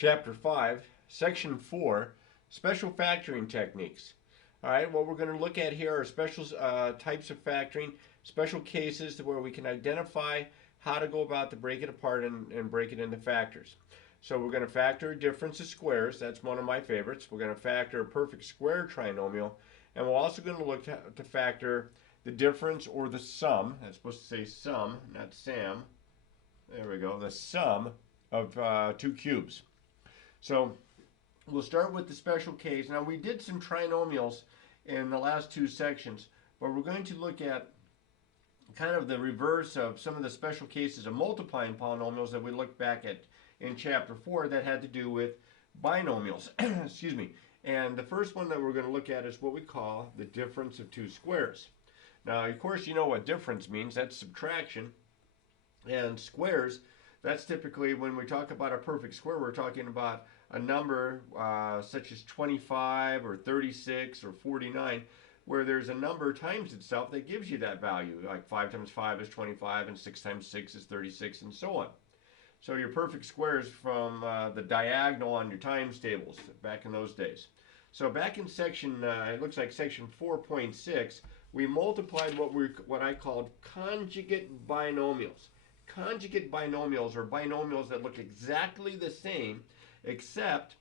Chapter 5, Section 4, Special Factoring Techniques. All right, what we're going to look at here are special types of factoring, special cases where we can identify how to go about to break it apart and break it into factors. So we're going to factor a difference of squares. That's one of my favorites. We're going to factor a perfect square trinomial. And we're also going to look to factor the difference or the sum. That's supposed to say sum, not Sam. There we go. The sum of two cubes. So we'll start with the special case. Now we did some trinomials in the last two sections, but we're going to look at kind of the reverse of some of the special cases of multiplying polynomials that we looked back at in chapter 4 that had to do with binomials. Excuse me. And the first one that we're going to look at is what we call the difference of two squares. Now, of course, you know what difference means. That's subtraction. And squares, that's typically when we talk about a perfect square, we're talking about a number such as 25 or 36 or 49, where there's a number times itself that gives you that value. Like 5 times 5 is 25, and 6 times 6 is 36, and so on. So your perfect squares from the diagonal on your times tables back in those days. So back in section, it looks like section 4.6, we multiplied what I called conjugate binomials. Conjugate binomials are binomials that look exactly the same, except,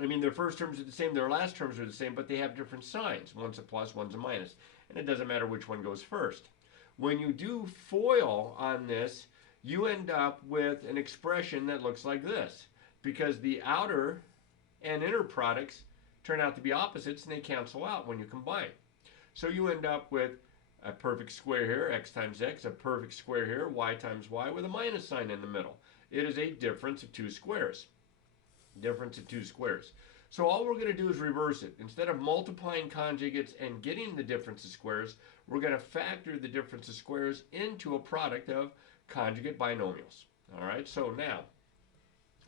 I mean, their first terms are the same, their last terms are the same, but they have different signs. One's a plus, one's a minus, and it doesn't matter which one goes first. When you do FOIL on this, you end up with an expression that looks like this, because the outer and inner products turn out to be opposites and they cancel out when you combine. So you end up with a perfect square here, x times x, a perfect square here, y times y, with a minus sign in the middle. It is a difference of two squares. Difference of two squares. So all we're going to do is reverse it. Instead of multiplying conjugates and getting the difference of squares, we're going to factor the difference of squares into a product of conjugate binomials. All right, so now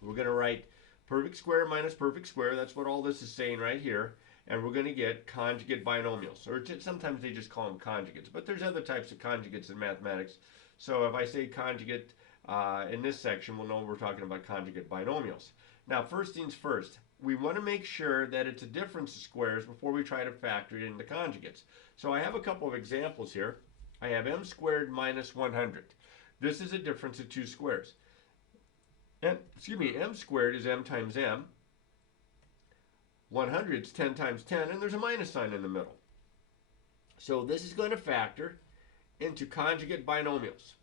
we're going to write perfect square minus perfect square. That's what all this is saying right here. And we're going to get conjugate binomials. Or sometimes they just call them conjugates. But there's other types of conjugates in mathematics. So if I say conjugate in this section, we'll know we're talking about conjugate binomials. Now, first things first, we want to make sure that it's a difference of squares before we try to factor it into conjugates. So I have a couple of examples here. I have m squared minus 100. This is a difference of two squares. And, excuse me, m squared is m times m. 100 is 10 times 10, and there's a minus sign in the middle. So this is going to factor into conjugate binomials.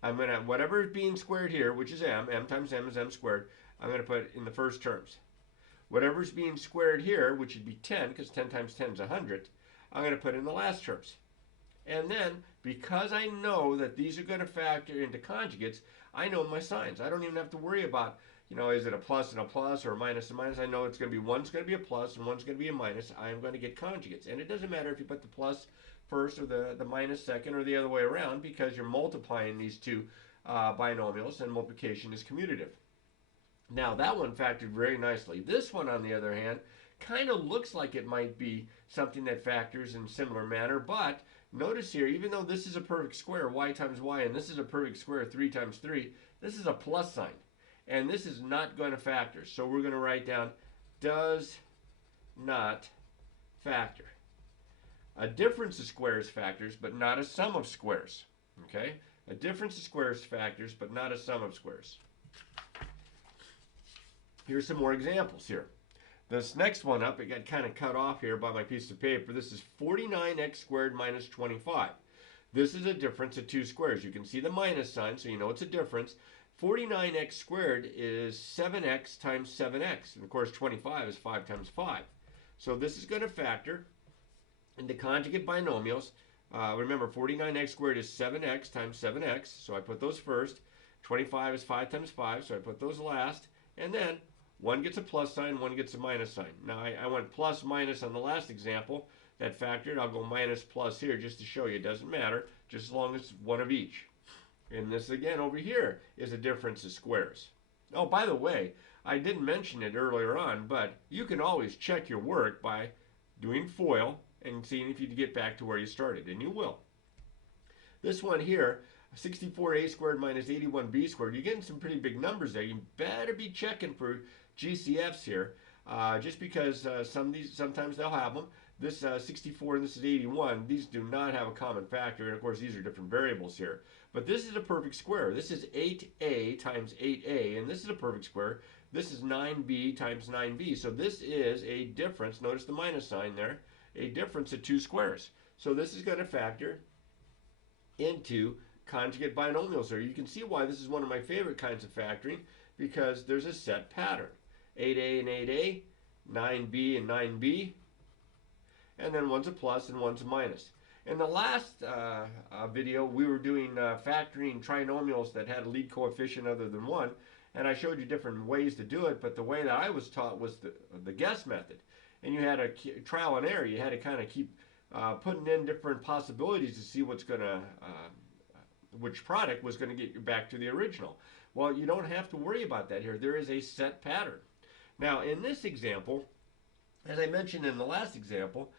I'm going to, whatever is being squared here, which is m times m is m squared, I'm going to put in the first terms. Whatever's being squared here, which would be 10, because 10 times 10 is 100, I'm going to put in the last terms. And then, because I know that these are going to factor into conjugates, I know my signs. I don't even have to worry about, you know, is it a plus and a plus or a minus and minus? I know it's going to be, one's going to be a plus and one's going to be a minus. I am going to get conjugates. And it doesn't matter if you put the plus first or the minus second or the other way around, because you're multiplying these two binomials, and multiplication is commutative. Now, that one factored very nicely. This one, on the other hand, kind of looks like it might be something that factors in similar manner, but notice here, even though this is a perfect square, y times y, and this is a perfect square, 3 times 3, this is a plus sign. And this is not going to factor. So we're going to write down does not factor. A difference of squares factors, but not a sum of squares. Okay? A difference of squares factors, but not a sum of squares. Here's some more examples here. This next one up, it got kind of cut off here by my piece of paper. This is 49x squared minus 25. This is a difference of two squares. You can see the minus sign, so you know it's a difference. 49x squared is 7x times 7x. And of course, 25 is 5 times 5. So this is going to factor into conjugate binomials. Remember, 49x squared is 7x times 7x. So I put those first. 25 is 5 times 5. So I put those last. And then one gets a plus sign, one gets a minus sign. Now I went plus minus on the last example. That factored. I'll go minus plus here just to show you. It doesn't matter, just as long as it's one of each. And this again over here is a difference of squares. Oh, by the way, I didn't mention it earlier on, but you can always check your work by doing FOIL and seeing if you get back to where you started, and you will. This one here, 64a squared minus 81b squared. You're getting some pretty big numbers there. You better be checking for GCFs here, just because sometimes they'll have them. This 64 and this is 81. These do not have a common factor, and of course these are different variables here. But this is a perfect square. This is 8a times 8a, and this is a perfect square. This is 9b times 9b. So this is a difference. Notice the minus sign there. A difference of two squares. So this is going to factor into conjugate binomials there. You can see why this is one of my favorite kinds of factoring, because there's a set pattern. 8a and 8a, 9b and 9b, and then one's a plus and one's a minus. In the last video, we were doing factoring trinomials that had a lead coefficient other than 1, and I showed you different ways to do it, but the way that I was taught was the guess method. And you had a trial and error. You had to kind of keep putting in different possibilities to see what's going to, which product was going to get you back to the original. Well, you don't have to worry about that here. There is a set pattern. Now, in this example, as I mentioned in the last example,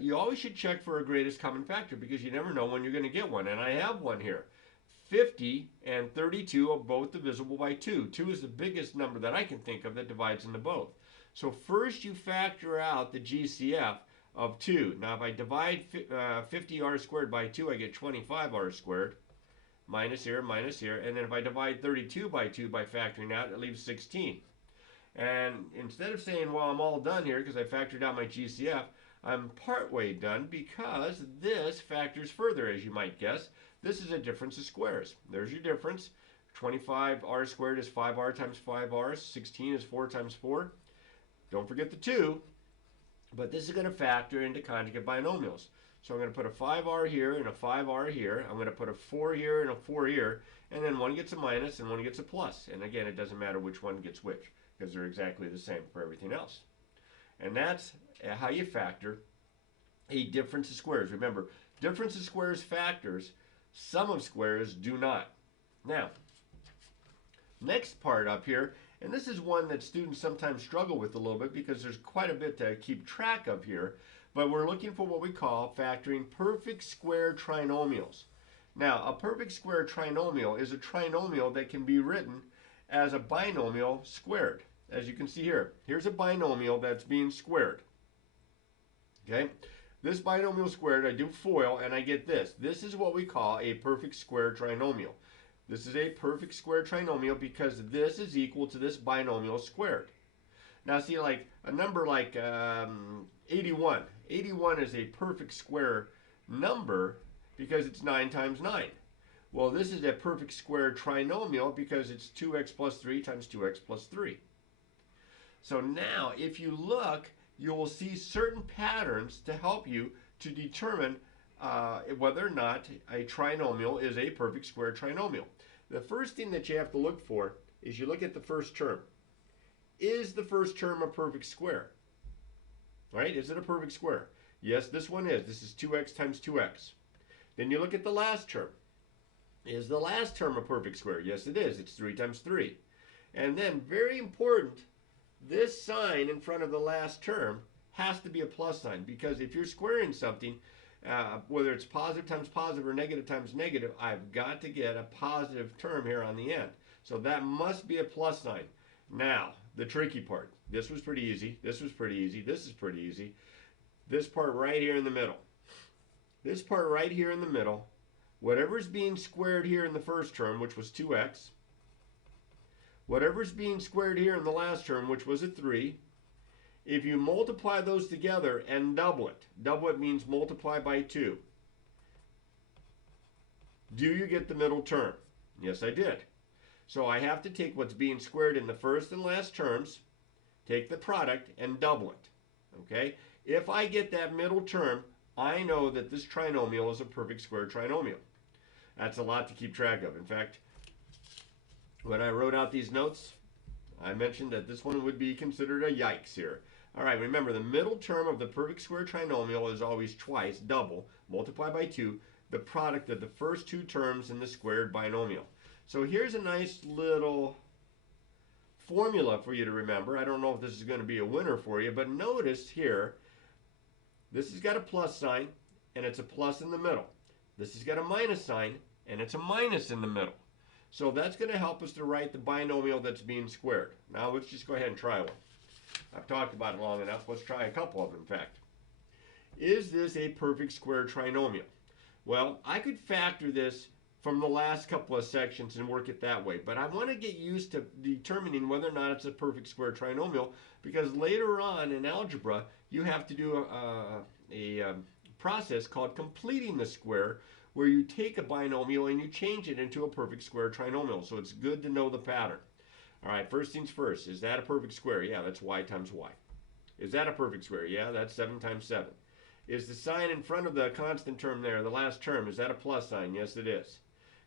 you always should check for a greatest common factor, because you never know when you're going to get one. And I have one here. 50 and 32 are both divisible by 2. 2 is the biggest number that I can think of that divides into both. So first you factor out the GCF of 2. Now if I divide 50r squared by 2, I get 25r squared. Minus here, and then if I divide 32 by 2 by factoring out, it leaves 16. And instead of saying, well, I'm all done here because I factored out my GCF, I'm partway done, because this factors further, as you might guess. This is a difference of squares. There's your difference. 25r squared is 5r times 5r. 16 is 4 times 4. Don't forget the 2. But this is going to factor into conjugate binomials. So I'm going to put a 5r here and a 5r here. I'm going to put a 4 here and a 4 here. And then one gets a minus and one gets a plus. And again, it doesn't matter which one gets which, because they're exactly the same for everything else. And that's how you factor a difference of squares. Remember, difference of squares factors, sum of squares do not. Now, next part up here, and this is one that students sometimes struggle with a little bit because there's quite a bit to keep track of here, but we're looking for what we call factoring perfect square trinomials. Now, a perfect square trinomial is a trinomial that can be written as a binomial squared. As you can see here, here's a binomial that's being squared. Okay, this binomial squared, I do FOIL and I get this. This is what we call a perfect square trinomial. This is a perfect square trinomial because this is equal to this binomial squared. Now see, like a number like 81. 81 is a perfect square number because it's 9 times 9. Well, this is a perfect square trinomial because it's 2x plus 3 times 2x plus 3. So now, if you look, you will see certain patterns to help you to determine whether or not a trinomial is a perfect square trinomial. The first thing that you have to look for is you look at the first term. Is the first term a perfect square? Right? Is it a perfect square? Yes, this one is. This is 2x times 2x. Then you look at the last term. Is the last term a perfect square? Yes, it is. It's 3 times 3. And then, very important, this sign in front of the last term has to be a plus sign, because if you're squaring something, whether it's positive times positive or negative times negative, I've got to get a positive term here on the end. So that must be a plus sign. Now, the tricky part. This was pretty easy. This was pretty easy. This is pretty easy. This part right here in the middle. This part right here in the middle, whatever's being squared here in the first term, which was 2x, whatever's being squared here in the last term, which was a 3, if you multiply those together and double it means multiply by 2. Do you get the middle term? Yes, I did. So I have to take what's being squared in the first and last terms, take the product, and double it. Okay? If I get that middle term, I know that this trinomial is a perfect square trinomial. That's a lot to keep track of. In fact, when I wrote out these notes, I mentioned that this one would be considered a yikes here. All right, remember, the middle term of the perfect square trinomial is always twice, double, multiply by 2, the product of the first two terms in the squared binomial. So here's a nice little formula for you to remember. I don't know if this is going to be a winner for you, but notice here, this has got a plus sign, and it's a plus in the middle. This has got a minus sign, and it's a minus in the middle. So that's going to help us to write the binomial that's being squared. Now let's just go ahead and try one. I've talked about it long enough. Let's try a couple of them, in fact. Is this a perfect square trinomial? Well, I could factor this from the last couple of sections and work it that way, but I want to get used to determining whether or not it's a perfect square trinomial, because later on in algebra you have to do a process called completing the square, where you take a binomial and you change it into a perfect square trinomial. So it's good to know the pattern. All right, first things first, is that a perfect square? Yeah, that's y times y. Is that a perfect square? Yeah, that's 7 times 7. Is the sign in front of the constant term there, the last term, is that a plus sign? Yes, it is.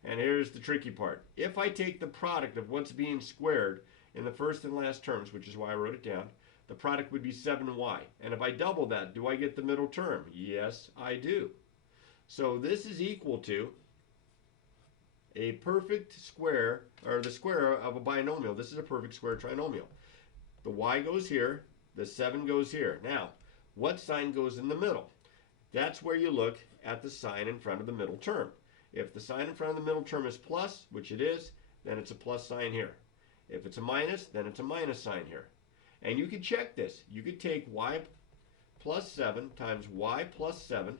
And here's the tricky part. If I take the product of what's being squared in the first and last terms, which is why I wrote it down, the product would be 7y. And if I double that, do I get the middle term? Yes, I do. So this is equal to a perfect square, or the square of a binomial. This is a perfect square trinomial. The y goes here, the 7 goes here. Now, what sign goes in the middle? That's where you look at the sign in front of the middle term. If the sign in front of the middle term is plus, which it is, then it's a plus sign here. If it's a minus, then it's a minus sign here. And you could check this. You could take y plus 7 times y plus 7.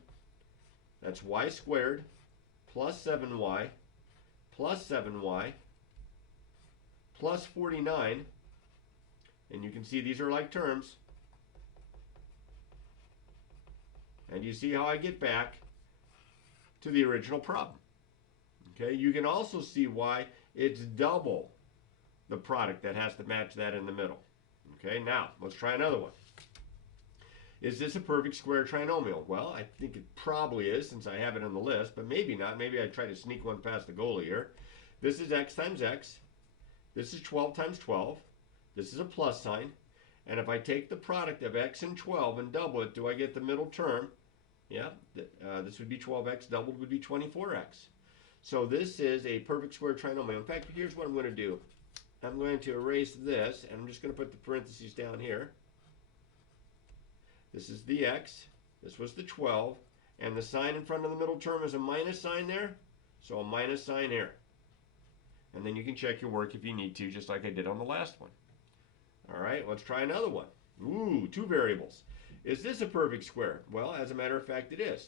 That's y squared plus 7y plus 7y plus 49. And you can see these are like terms. And you see how I get back to the original problem. Okay, you can also see why it's double the product that has to match that in the middle. Okay, now let's try another one. Is this a perfect square trinomial? Well, I think it probably is, since I have it on the list, but maybe not. Maybe I try to sneak one past the goalie here. This is x times x. This is 12 times 12. This is a plus sign. And if I take the product of x and 12 and double it, do I get the middle term? Yeah, this would be 12x, doubled would be 24x. So this is a perfect square trinomial. In fact, here's what I'm going to do. I'm going to erase this, and I'm just going to put the parentheses down here. This is the x, this was the 12, and the sign in front of the middle term is a minus sign there, so a minus sign here. And then you can check your work if you need to, just like I did on the last one. All right, let's try another one. Ooh, 2 variables. Is this a perfect square? Well, as a matter of fact, it is.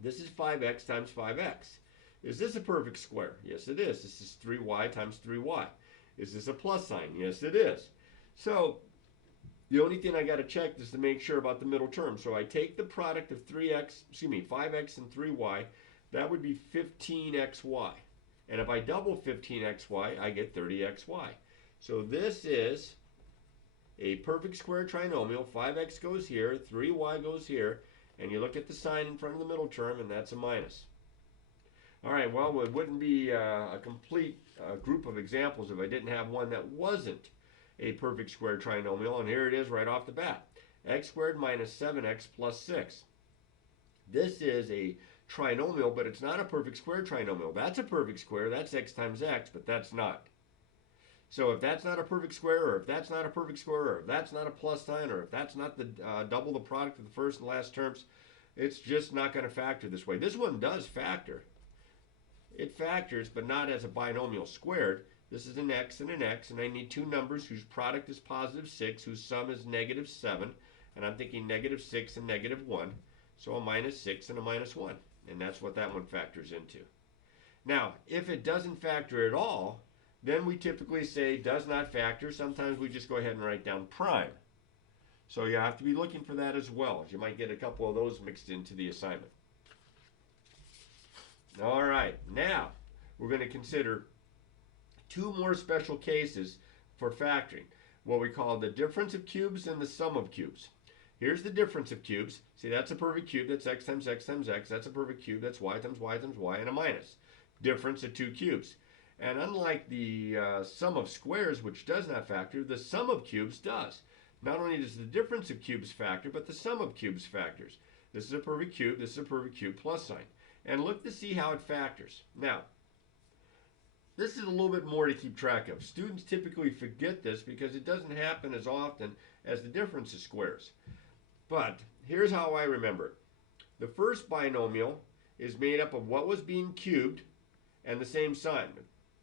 This is 5x times 5x. Is this a perfect square? Yes, it is. This is 3y times 3y. Is this a plus sign? Yes, it is. So the only thing I got to check is to make sure about the middle term. So I take the product of 5x and 3y. That would be 15xy. And if I double 15xy, I get 30xy. So this is a perfect square trinomial. 5x goes here, 3y goes here, and you look at the sign in front of the middle term, and that's a minus. All right, well, it wouldn't be a complete group of examples if I didn't have one that wasn't a perfect square trinomial, and here it is right off the bat. X squared minus 7x plus 6. This is a trinomial, but it's not a perfect square trinomial. That's a perfect square. That's x times x, but that's not. So if that's not a perfect square, or if that's not a perfect square, or if that's not a plus sign, or if that's not the double the product of the first and last terms, it's just not going to factor this way. This one does factor. It factors, but not as a binomial squared. This is an x, and I need two numbers whose product is positive 6, whose sum is negative 7, and I'm thinking negative 6 and negative 1, so a minus 6 and a minus 1, and that's what that one factors into. Now, if it doesn't factor at all, then we typically say does not factor. Sometimes we just go ahead and write down prime. So you have to be looking for that as well, as you might get a couple of those mixed into the assignment. All right, now we're going to consider two more special cases for factoring, what we call the difference of cubes and the sum of cubes. Here's the difference of cubes. See, that's a perfect cube. That's x times x times x. That's a perfect cube. That's y times y times y, and a minus. Difference of two cubes. And unlike the sum of squares, which does not factor, the sum of cubes does. Not only does the difference of cubes factor, but the sum of cubes factors. This is a perfect cube. This is a perfect cube plus sign. And look to see how it factors. Now, this is a little bit more to keep track of. Students typically forget this because it doesn't happen as often as the difference of squares. But here's how I remember it. The first binomial is made up of what was being cubed, and the same sign.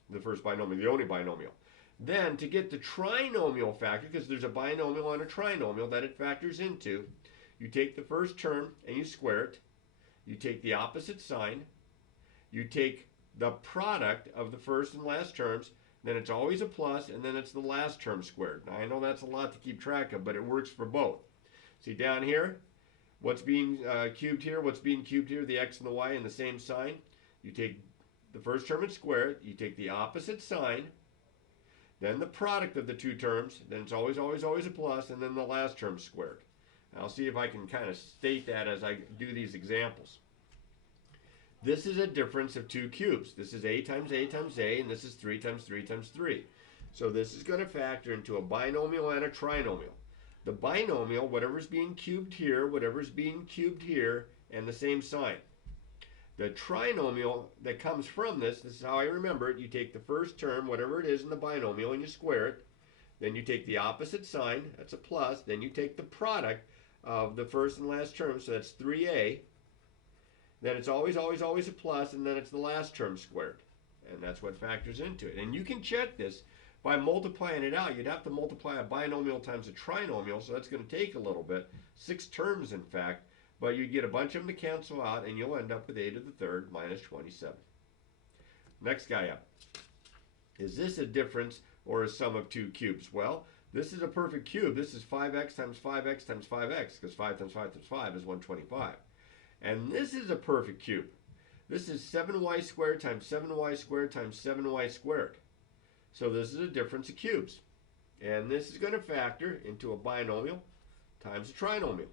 The first binomial, the only binomial. Then to get the trinomial factor, because there's a binomial and a trinomial that it factors into, you take the first term and you square it. You take the opposite sign. You take the product of the first and last terms. Then it's always a plus, and then it's the last term squared. Now I know that's a lot to keep track of, but it works for both. See down here, what's being cubed here, what's being cubed here, the x and the y in the same sign. You take the first term and square it. You take the opposite sign. Then the product of the two terms, then it's always a plus, and then the last term squared. And I'll see if I can kind of state that as I do these examples. This is a difference of two cubes. This is a times a times a, and this is 3 times 3 times 3. So this is going to factor into a binomial and a trinomial. The binomial, whatever's being cubed here, whatever's being cubed here, and the same sign. The trinomial that comes from this is how I remember it. You take the first term, whatever it is in the binomial, and you square it. Then you take the opposite sign, that's a plus. Then you take the product of the first and last term, so that's 3a. Then it's always a plus, and then it's the last term squared. And that's what factors into it. And you can check this by multiplying it out. You'd have to multiply a binomial times a trinomial, so that's going to take a little bit. 6 terms, in fact. But you get a bunch of them to cancel out, and you'll end up with a to the third minus 27. Next guy up. Is this a difference or a sum of two cubes? Well, this is a perfect cube. This is 5x times 5x times 5x, because 5 times 5 times 5 is 125. And this is a perfect cube. This is 7y squared times 7y squared times 7y squared. So this is a difference of cubes. And this is going to factor into a binomial times a trinomial.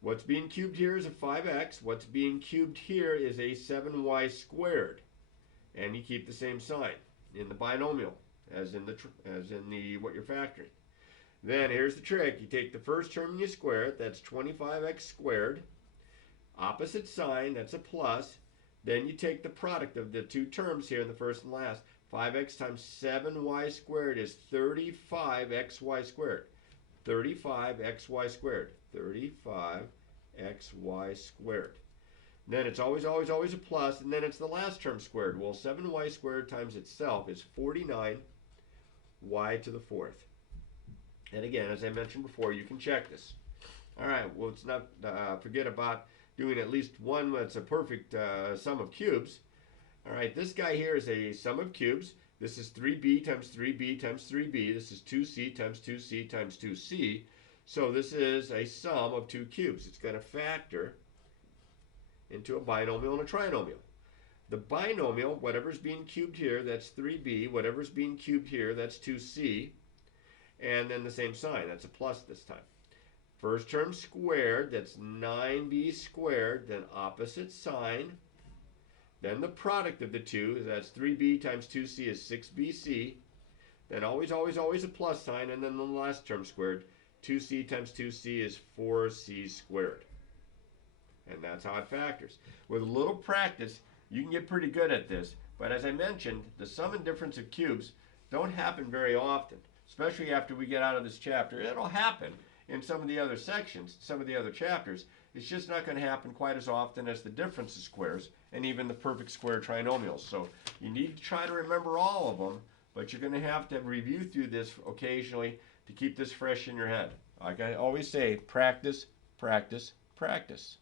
What's being cubed here is a 5x. What's being cubed here is a 7y squared. And you keep the same sign in the binomial as in the what you're factoring. Then here's the trick. You take the first term and you square it. That's 25x squared. Opposite sign, that's a plus. Then you take the product of the two terms here in the first and last. 5x times 7y squared is 35xy squared. 35xy squared. 35xy squared. Then it's always a plus, and then it's the last term squared. Well, 7y squared times itself is 49y to the fourth. And again, as I mentioned before, you can check this. All right, well, let's not forget about doing at least one that's a perfect sum of cubes. All right, this guy here is a sum of cubes. This is 3b times 3b times 3b. This is 2c times 2c times 2c. So this is a sum of two cubes. It's going to factor into a binomial and a trinomial. The binomial, whatever's being cubed here, that's 3b. Whatever's being cubed here, that's 2c. And then the same sign. That's a plus this time. First term squared, that's 9b squared. Then opposite sign. Then the product of the two, that's 3b times 2c is 6bc. Then always a plus sign. And then the last term squared. 2c times 2c is 4c squared. And that's how it factors. With a little practice, you can get pretty good at this. But as I mentioned, the sum and difference of cubes don't happen very often, especially after we get out of this chapter. It'll happen in some of the other sections, some of the other chapters. It's just not going to happen quite as often as the difference of squares and even the perfect square trinomials. So you need to try to remember all of them, but you're going to have to review through this occasionally to keep this fresh in your head. Like I always say, practice, practice, practice.